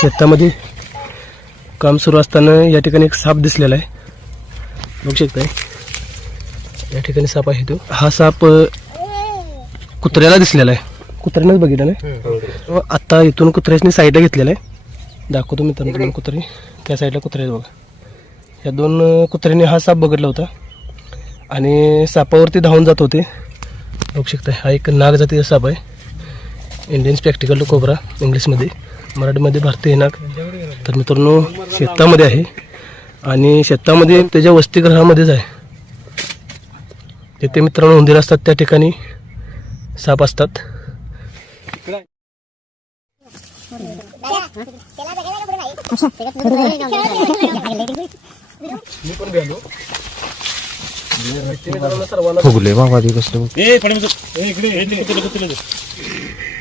शेतामध्ये काम सुरू असताना या ठिकाणी एक साप दिसलेला आहे, बघू शकताय. या ठिकाणी साप आहे. तो हा साप कुत्र्याला दिसलेला आहे, कुत्र्यानेच बघितलं नाही. आता इथून कुत्र्याने साईडला घेतलेला आहे, दाखवतो मित्रांनो तुम्हाला. कुत्रे त्या साईडला कुत्रे आहेत बघा. या दोन कुत्र्यांनी हा साप बघितला होता आणि सापावरती धावून जात होते, बघू शकता. हा एक नाग जातीचा साप आहे, इंडियन स्पेक्टिकल कोब्रा इंग्लिशमध्ये, मराठीमध्ये भारतीय नाग. तर मित्रांनो शेतामध्ये आहे आणि शेतामध्ये त्याच्या वसतिगृहामध्येच आहे. तिथे मित्रांनो उंदीर असतात, त्या ठिकाणी साप असतात.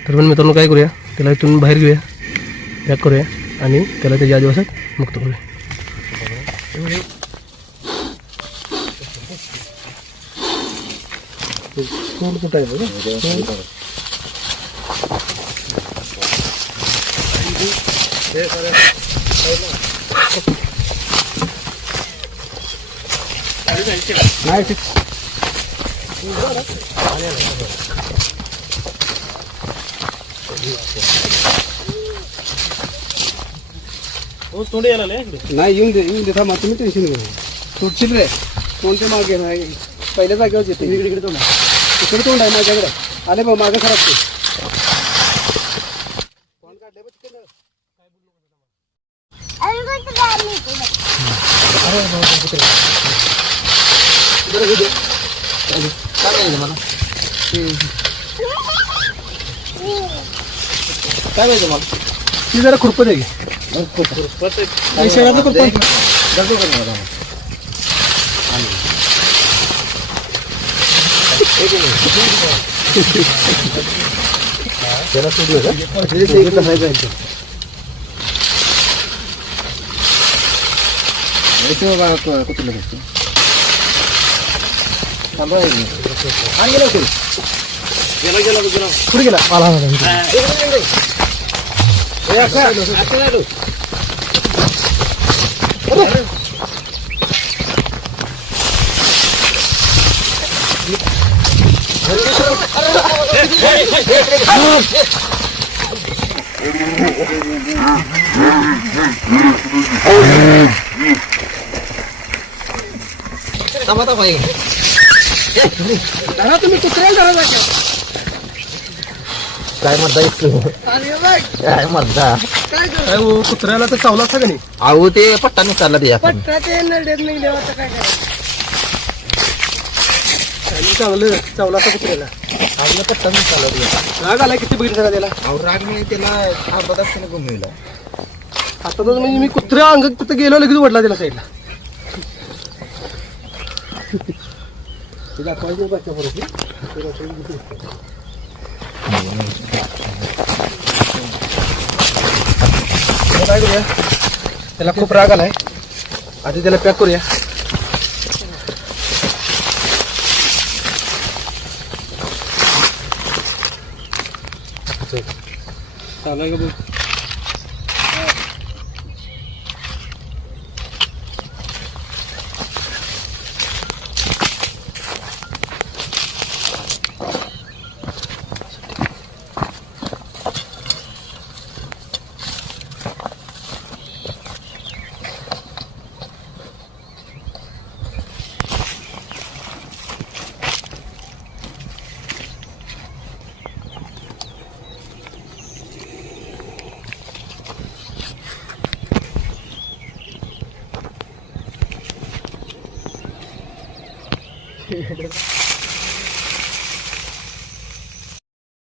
तर पण मित्रांनो काय करूया, त्याला इथून बाहेर घेऊया, पॅक करूया आणि त्याला त्याच्या आदिवासात मुक्त करूया. कुठं आहे नाही तोंड यायला नाही, येऊन दे थांबा, तुम्ही टेन्शन घेऊ. तुटशील रे, कोणत्या मागे नाही, पहिल्या जागेवर येते. इकडे तोंड आहे, इकडे तोंड आहे माझ्याकडे. आले बघ मागे खराब ते काय माहिती मला. ती जरा खुरपत आहे, शेणाचं खुरपत. त्याला सोडलं कुठलं पुढे गेला तुम्ही कुत्र्याला धरा काय म्हणता, काय म्हणता, काय कुत्र्याला तर चावला असता का नाही. अहो ते पट्टा निघाला, ते पट्टा ते नरड्यात नाही देवा, काय चांगलं चावला असता कुत्र्याला. आपला पट्टा निघाला, राग आला किती बघितलं का त्याला. अहो राग मी त्याला अर्धा तास घुमविला. आता तर म्हणजे मी कुत्र्या अंग तिथं गेलो, लगेच वडला त्याला साईडला. काय करूया, त्याला खूप राग आलाय, आधी त्याला पॅक करूया. चालू का बघ.